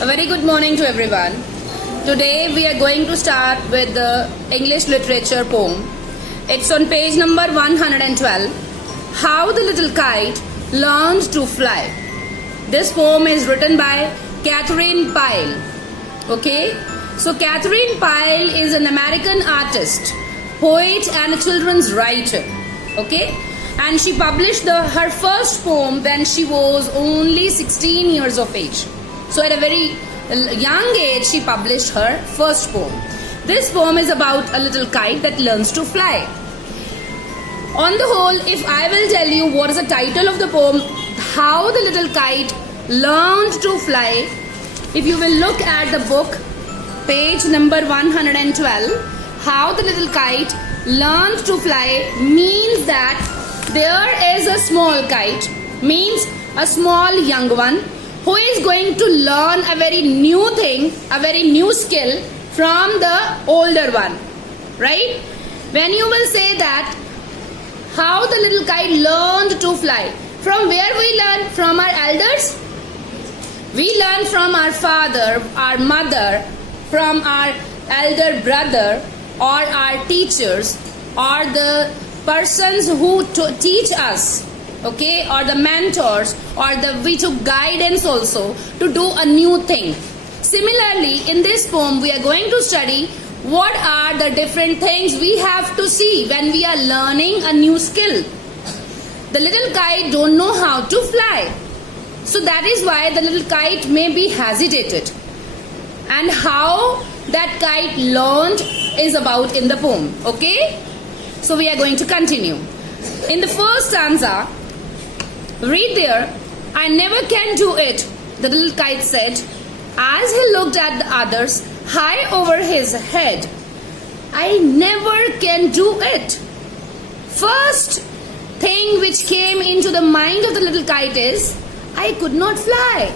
A very good morning to everyone. Today we are going to start with the English literature poem. It's on page number 112. How the Little Kite Learned to Fly. This poem is written by Katharine Pyle. Okay? So Katharine Pyle is an American artist, poet and a children's writer. Okay? And she published her first poem when she was only 16 years of age. So at a very young age, she published her first poem. This poem is about a little kite that learns to fly. On the whole, if I will tell you what is the title of the poem, How the Little Kite Learned to Fly, if you will look at the book, page number 112, How the Little Kite Learned to Fly means that there is a small kite, means a small young one, who is going to learn a very new thing, a very new skill from the older one, right? When you will say that, how the little kite learned to fly, from where we learn? From our elders? We learn from our father, our mother, from our elder brother, or our teachers, or the persons who teach us, okay, or the mentors, or we took guidance also to do a new thing. Similarly, in this poem, we are going to study what are the different things we have to see when we are learning a new skill. The little kite don't know how to fly. So that is why the little kite may be hesitated. And how that kite learned is about in the poem, okay? So we are going to continue. In the first stanza, read there, I never can do it, the little kite said, as he looked at the others high over his head. I never can do it. First thing which came into the mind of the little kite is, I could not fly.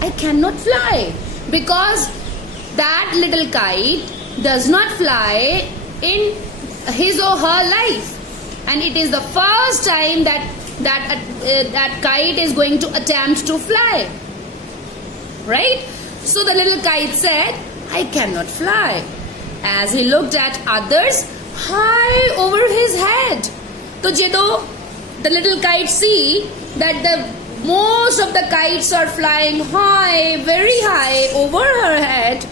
I cannot fly. Because that little kite does not fly in his or her life. And it is the first time that kite is going to attempt to fly, right? So the little kite said, I cannot fly, as he looked at others high over his head. So ਜਦੋਂ the little kite see that the most of the kites are flying high, very high over her head,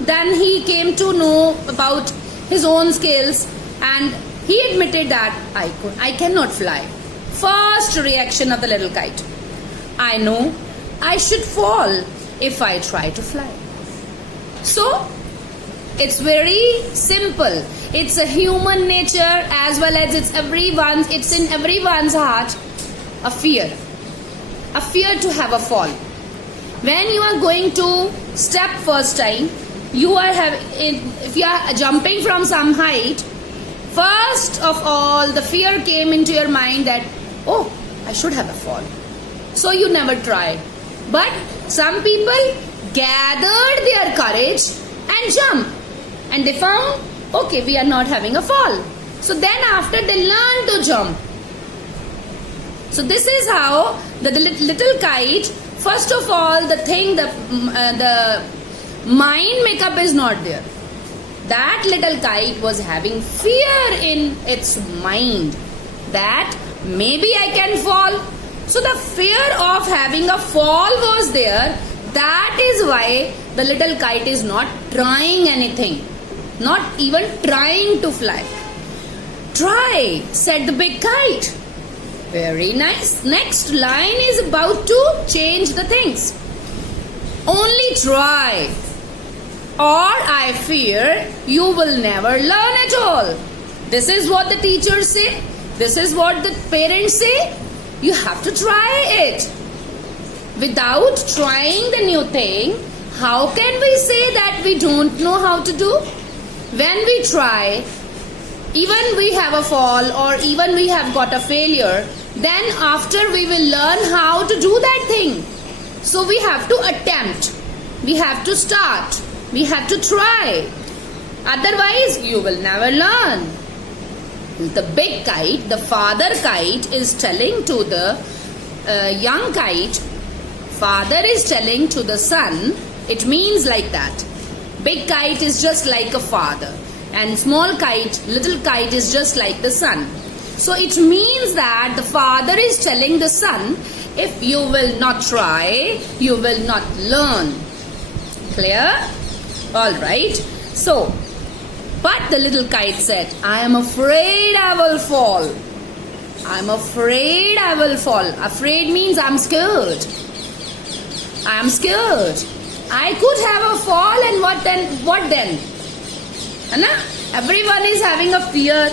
then he came to know about his own skills and he admitted that I cannot fly. First reaction of the little kite. I know I should fall if I try to fly. So, it's very simple. It's a human nature as well as it's in everyone's heart, a fear. A fear to have a fall. When you are going to step first time, if you are jumping from some height, first of all, the fear came into your mind that, oh, I should have a fall. So you never tried. But some people gathered their courage and jumped. And they found, okay, we are not having a fall. So then after they learned to jump. So this is how the little kite, first of all, the mind makeup is not there. That little kite was having fear in its mind that maybe I can fall. So the fear of having a fall was there. That is why the little kite is not trying anything. Not even trying to fly. Try, said the big kite. Very nice. Next line is about to change the things. Only try, or I fear you will never learn at all. This is what the teachers say. This is what the parents say. You have to try it. Without trying the new thing, how can we say that we don't know how to do? When we try, even we have a fall or even we have got a failure, then after we will learn how to do that thing. So we have to attempt. We have to start. We have to try. Otherwise, you will never learn. The big kite, the father kite, is telling to the young kite, father is telling to the son It means like that. Big kite is just like a father, and small kite, little kite is just like the son. So it means that the father is telling the son, if you will not try, you will not learn. Clear? Alright. So, but the little kite said, I am afraid I will fall. I'm afraid I will fall. Afraid means I'm scared. I'm scared. I could have a fall, and what then? Anna? Everyone is having a fear.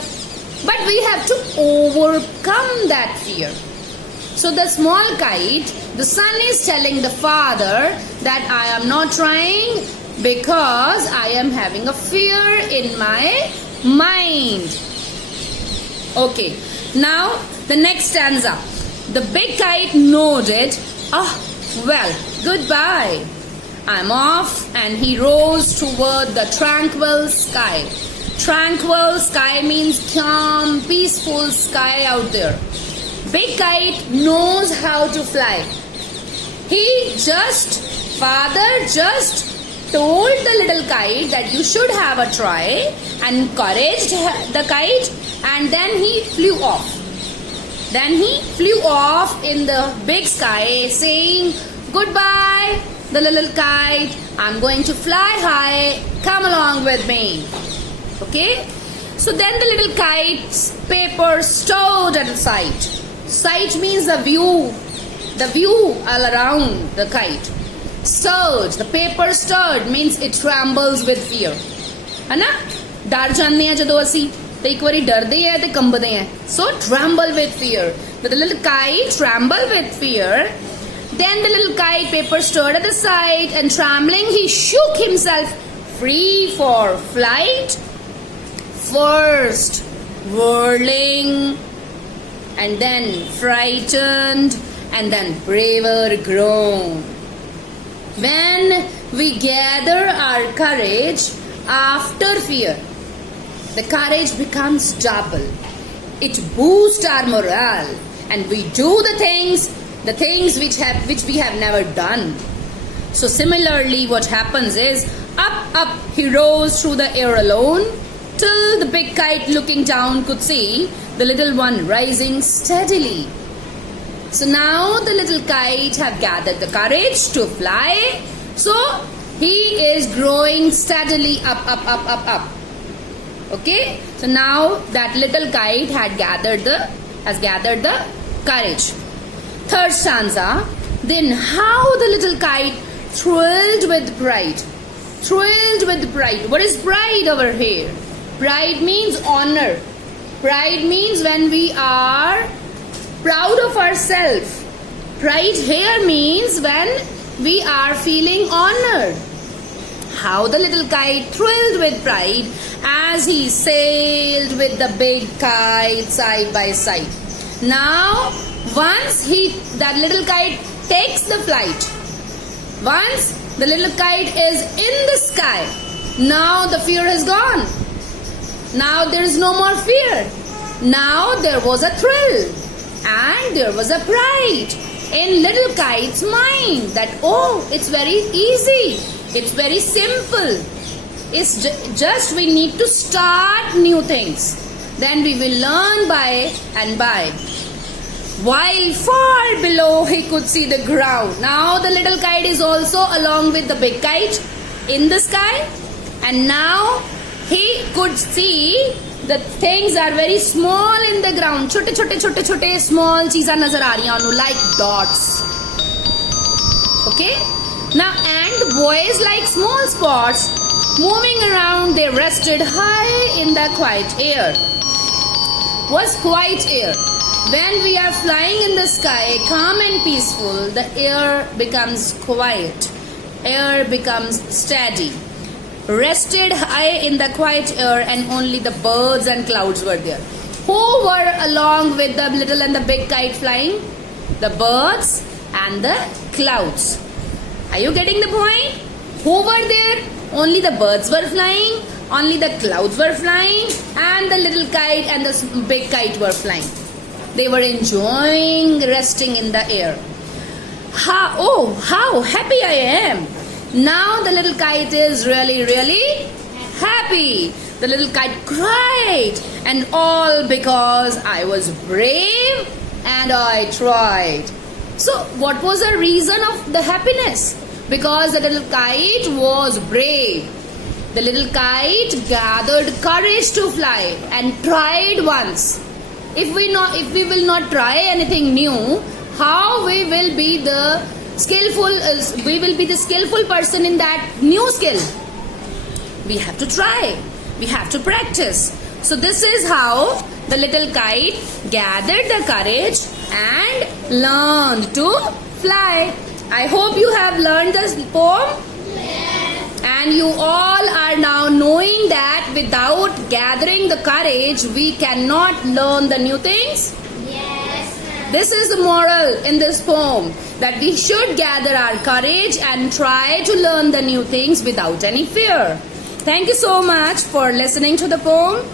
But we have to overcome that fear. So the small kite, the son is telling the father that I am not trying because I am having a fear in my mind. Okay, now the next stanza. The big kite nodded. Well, goodbye. I'm off, and he rose toward the tranquil sky. Tranquil sky means calm, peaceful sky out there. Big kite knows how to fly. Father just told the little kite that you should have a try, and encouraged the kite, and then he flew off. Then he flew off in the big sky saying, goodbye, the little kite, I'm going to fly high, come along with me. Okay? So then the little kite's paper stirred at the sight. Sight means the view all around the kite. Stirred, the paper stirred means it trembles with fear. है ना? डर जाने हैं जदों असी ते एक बारी डरदे हैं ते कंबदे हैं. So tremble with fear. But the little kite trembled with fear. Then the little kite paper stirred at the sight, and trembling he shook himself free for flight. First whirling, and then frightened, and then braver grown. When we gather our courage after fear, the courage becomes double. It boosts our morale, and we do the things which we have never done. So similarly, what happens is, up he rose through the air alone, till the big kite looking down could see the little one rising steadily. So now the little kite have gathered the courage to fly. So he is growing steadily up. Okay? So now that little kite has gathered the courage. Third stanza. Then how the little kite thrilled with pride. Thrilled with pride. What is pride over here? Pride means honor. Pride means when we are proud of ourselves. Pride here means when we are feeling honored. How the little kite thrilled with pride as he sailed with the big kite side by side. Now, once that little kite takes the flight, once the little kite is in the sky, now the fear is gone. Now there is no more fear. Now there was a thrill, and there was a pride in little kite's mind that, it's very easy, it's very simple, it's just we need to start new things, then we will learn by and by. While far below he could see the ground. Now the little kite is also along with the big kite in the sky, and now he could see the things are very small in the ground. छोटे small चीज़ां नजर आ रही हैं उन्हें, like dots. Okay? Now, and the boys like small spots moving around. They rested high in the quiet air. What's quiet air? When we are flying in the sky, calm and peaceful, the air becomes quiet. Air becomes steady. Rested high in the quiet air, and only the birds and clouds were there. Who were along with the little and the big kite flying? The birds and the clouds. Are you getting the point? Who were there? Only the birds were flying, only the clouds were flying, and the little kite and the big kite were flying. They were enjoying resting in the air. How happy I am. Now the little kite is really, really happy. The little kite cried, and all because I was brave and I tried. So, what was the reason of the happiness? Because the little kite was brave. The little kite gathered courage to fly and tried once. If we will not try anything new, how we will be the skillful person in that new skill? We have to try. We have to practice. So this is how the little kite gathered the courage and learned to fly. I hope you have learned this poem. And you all are now knowing that without gathering the courage, we cannot learn the new things. Yes, ma'am. This is the moral in this poem, that we should gather our courage and try to learn the new things without any fear. Thank you so much for listening to the poem.